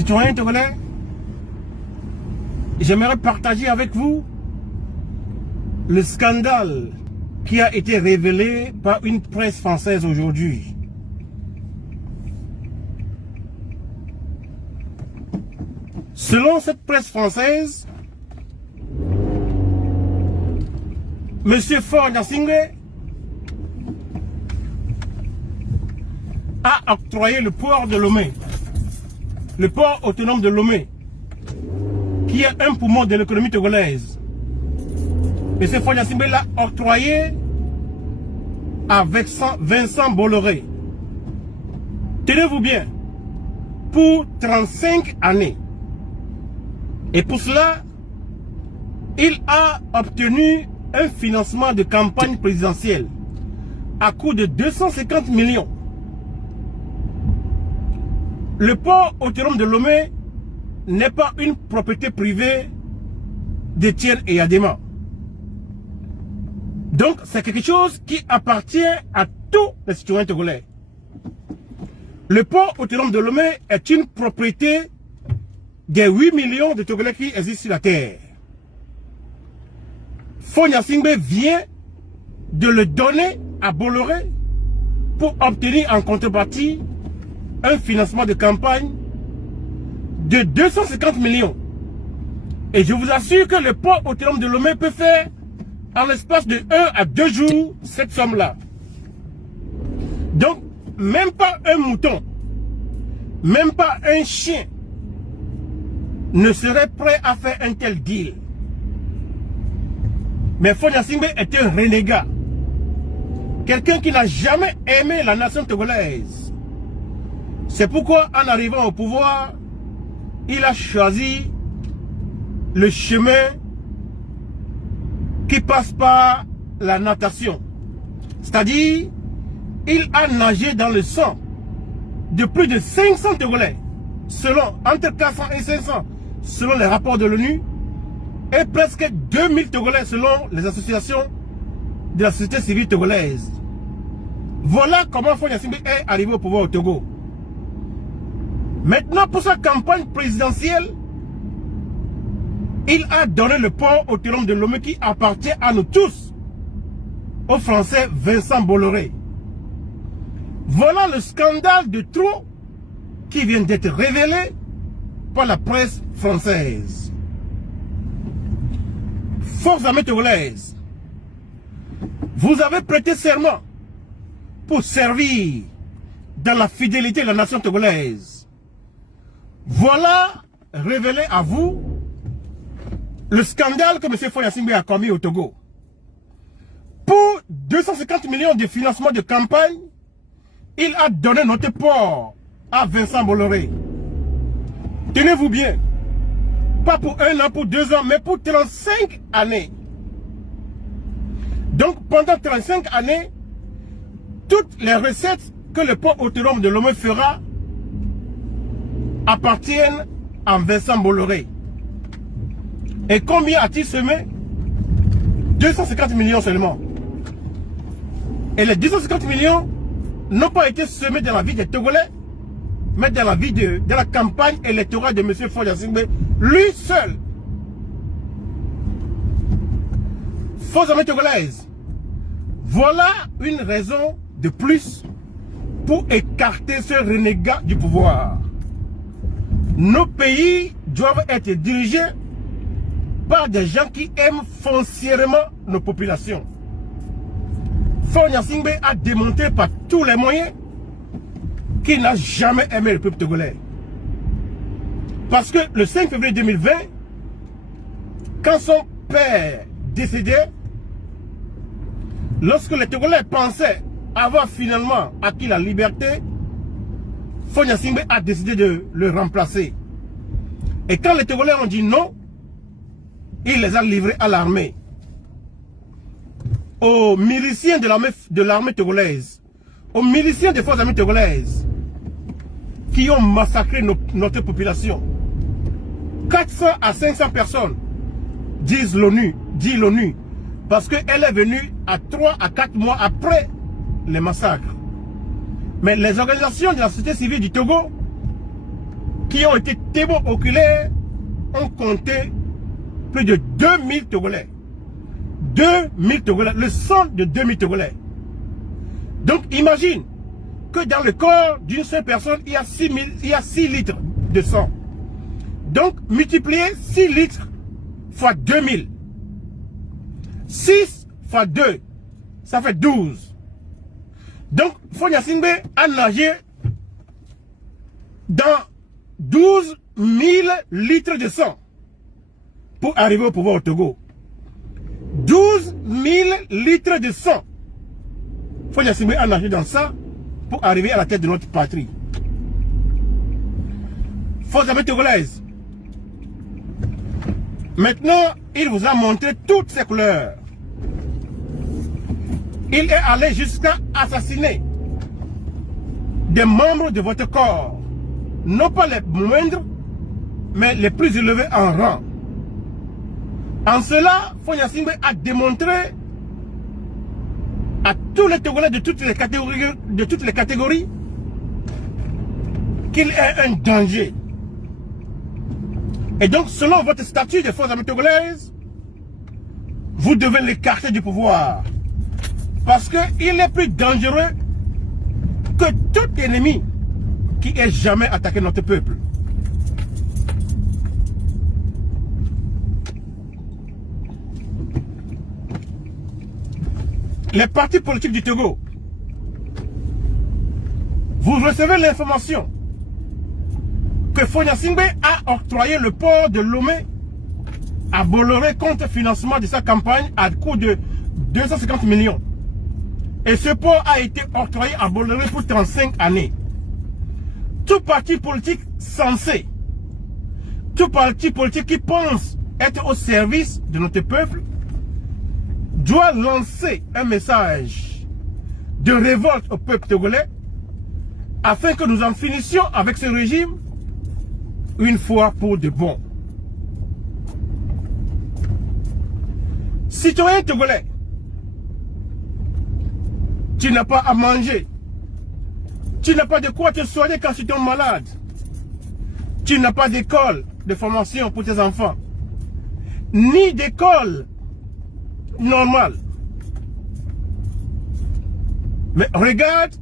Citoyens togolais, j'aimerais partager avec vous le scandale qui a été révélé par une presse française aujourd'hui. Selon cette presse française, M. Faure Gnassingbé a octroyé le port de Lomé, le port autonome de Lomé, qui est un poumon de l'économie togolaise. M. Faure Gnassingbé l'a octroyé à Vincent Bolloré. Tenez-vous bien, pour 35 années. Et pour cela, il a obtenu un financement de campagne présidentielle à coût de 250 millions. Le port autonome de Lomé n'est pas une propriété privée d'Étienne Eyadema. Donc, c'est quelque chose qui appartient à tous les citoyens togolais. Le port autonome de Lomé est une propriété des 8 millions de Togolais qui existent sur la terre. Faure Gnassingbé vient de le donner à Bolloré pour obtenir en contrepartie un financement de campagne de 250 millions. Et je vous assure que le port autonome de Lomé peut faire en l'espace de 1 à 2 jours cette somme-là. Donc, même pas un mouton, même pas un chien ne serait prêt à faire un tel deal. Mais Faure Gnassingbé est un renégat. Quelqu'un qui n'a jamais aimé la nation togolaise. C'est pourquoi, en arrivant au pouvoir, il a choisi le chemin qui passe par la natation. C'est-à-dire, il a nagé dans le sang de plus de 500 Togolais, selon entre 400 et 500, selon les rapports de l'ONU, et presque 2000 Togolais selon les associations de la société civile togolaise. Voilà comment Faure Gnassingbé est arrivé au pouvoir au Togo. Maintenant, pour sa campagne présidentielle, il a donné le port autonome de Lomé qui appartient à nous tous, au Français Vincent Bolloré. Voilà le scandale de trop qui vient d'être révélé par la presse française. Forces armées togolaises, vous avez prêté serment pour servir dans la fidélité de la nation togolaise. Voilà révélé à vous le scandale que M. Faure Gnassingbé a commis au Togo. Pour 250 millions de financement de campagne, il a donné notre port à Vincent Bolloré. Tenez-vous bien, pas pour 1 an, pour 2 ans, mais pour 35 années. Donc pendant 35 années, toutes les recettes que le port autonome de Lomé fera appartiennent à Vincent Bolloré. Et combien a-t-il semé? 250 millions seulement. Et les 250 millions n'ont pas été semés dans la vie des Togolais, mais dans la vie de la campagne électorale de M. Faure Gnassingbé, lui seul. Forces armées togolaises, voilà une raison de plus pour écarter ce renégat du pouvoir. Nos pays doivent être dirigés par des gens qui aiment foncièrement nos populations. Faure Gnassingbé a démontré par tous les moyens qu'il n'a jamais aimé le peuple togolais. Parce que le 5 février 2020, quand son père décédait, lorsque les Togolais pensaient avoir finalement acquis la liberté, Faure Gnassingbé a décidé de le remplacer. Et quand les Togolais ont dit non, il les a livrés à l'armée. Aux miliciens de l'armée togolaise, aux miliciens des forces armées togolaises, qui ont massacré notre population. 400 à 500 personnes, dit l'ONU, parce qu'elle est venue à 3 à 4 mois après les massacres. Mais les organisations de la société civile du Togo qui ont été témoins oculaires ont compté plus de 2000 Togolais. 2000 Togolais, le sang de 2000 Togolais. Donc imagine que dans le corps d'une seule personne, il y a 6 litres de sang. Donc multipliez 6 litres fois 2000. 6 fois 2, ça fait 12. Donc Fonia Singbe a nagé dans 12 000 litres de sang pour arriver au pouvoir au Togo. 12 000 litres de sang. Fonia Singbe a nagé dans ça pour arriver à la tête de notre patrie. Forces armées togolaises. Maintenant, il vous a montré toutes ses couleurs. Il est allé jusqu'à assassiner des membres de votre corps. Non pas les moindres, mais les plus élevés en rang. En cela, Fonia Singbe a démontré à tous les Togolais de toutes les catégories qu'il est un danger. Et donc, selon votre statut des forces armées togolaises, vous devez l'écarter du pouvoir. Parce qu'il est plus dangereux que tout ennemi qui ait jamais attaqué notre peuple. Les partis politiques du Togo, vous recevez l'information que Fonia Singbe a octroyé le port de Lomé à Bolloré contre financement de sa campagne à coût de 250 millions. Et ce port a été octroyé à Bolloré pour 35 années. Tout parti politique censé, tout parti politique qui pense être au service de notre peuple, doit lancer un message de révolte au peuple togolais afin que nous en finissions avec ce régime une fois pour de bon. Citoyen togolais, tu n'as pas à manger, tu n'as pas de quoi te soigner quand tu tombes malade, tu n'as pas d'école de formation pour tes enfants, ni d'école normale. Mais regarde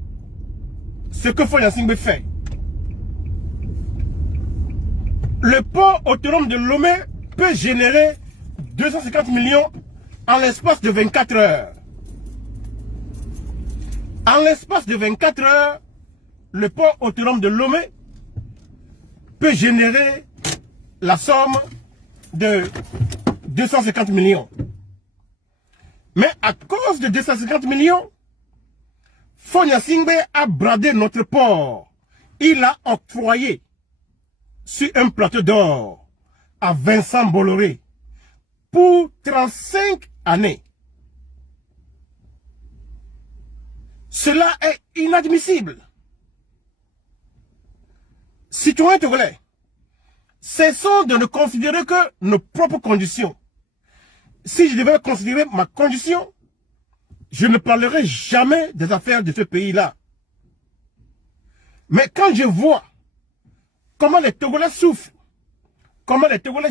ce que Fonia Singbe fait. Le port autonome de Lomé peut générer 250 millions en l'espace de 24 heures. En l'espace de 24 heures, le port autonome de Lomé peut générer la somme de 250 millions. Mais à cause de 250 millions, Fonia Singbe a bradé notre port. Il a octroyé sur un plateau d'or à Vincent Bolloré pour 35 années. Cela est inadmissible. Citoyens togolais, cessons de ne considérer que nos propres conditions. Si je devais considérer ma condition, je ne parlerai jamais des affaires de ce pays-là. Mais quand je vois comment les Togolais souffrent, comment les Togolais,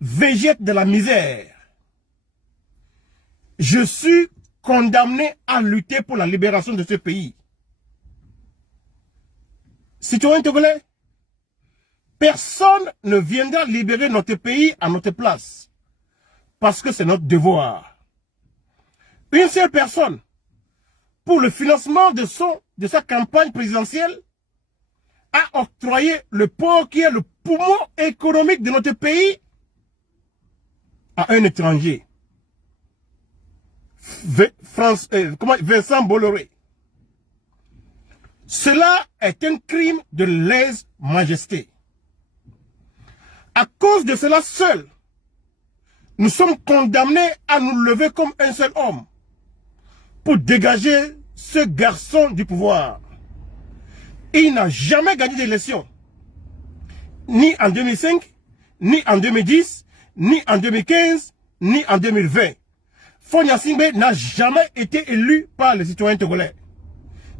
végètent de la misère, je suis condamné à lutter pour la libération de ce pays. Citoyens togolais, personne ne viendra libérer notre pays à notre place. Parce que c'est notre devoir. Une seule personne, pour le financement de sa campagne présidentielle, a octroyé le port qui est le poumon économique de notre pays à un étranger. Vincent Bolloré. Cela est un crime de lèse-majesté. À cause de cela seul, nous sommes condamnés à nous lever comme un seul homme pour dégager ce garçon du pouvoir. Il n'a jamais gagné d'élection. Ni en 2005, ni en 2010, ni en 2015, ni en 2020. Fonia Singbe n'a jamais été élu par les citoyens togolais.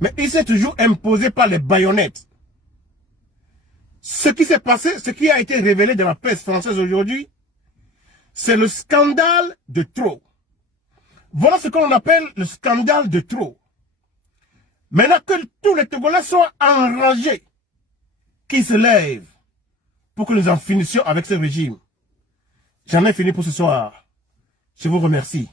Mais il s'est toujours imposé par les baïonnettes. Ce qui s'est passé, ce qui a été révélé dans la presse française aujourd'hui, c'est le scandale de trop. Voilà ce qu'on appelle le scandale de trop. Maintenant que tous les Togolais soient enragés, qu'ils se lèvent pour que nous en finissions avec ce régime. J'en ai fini pour ce soir. Je vous remercie.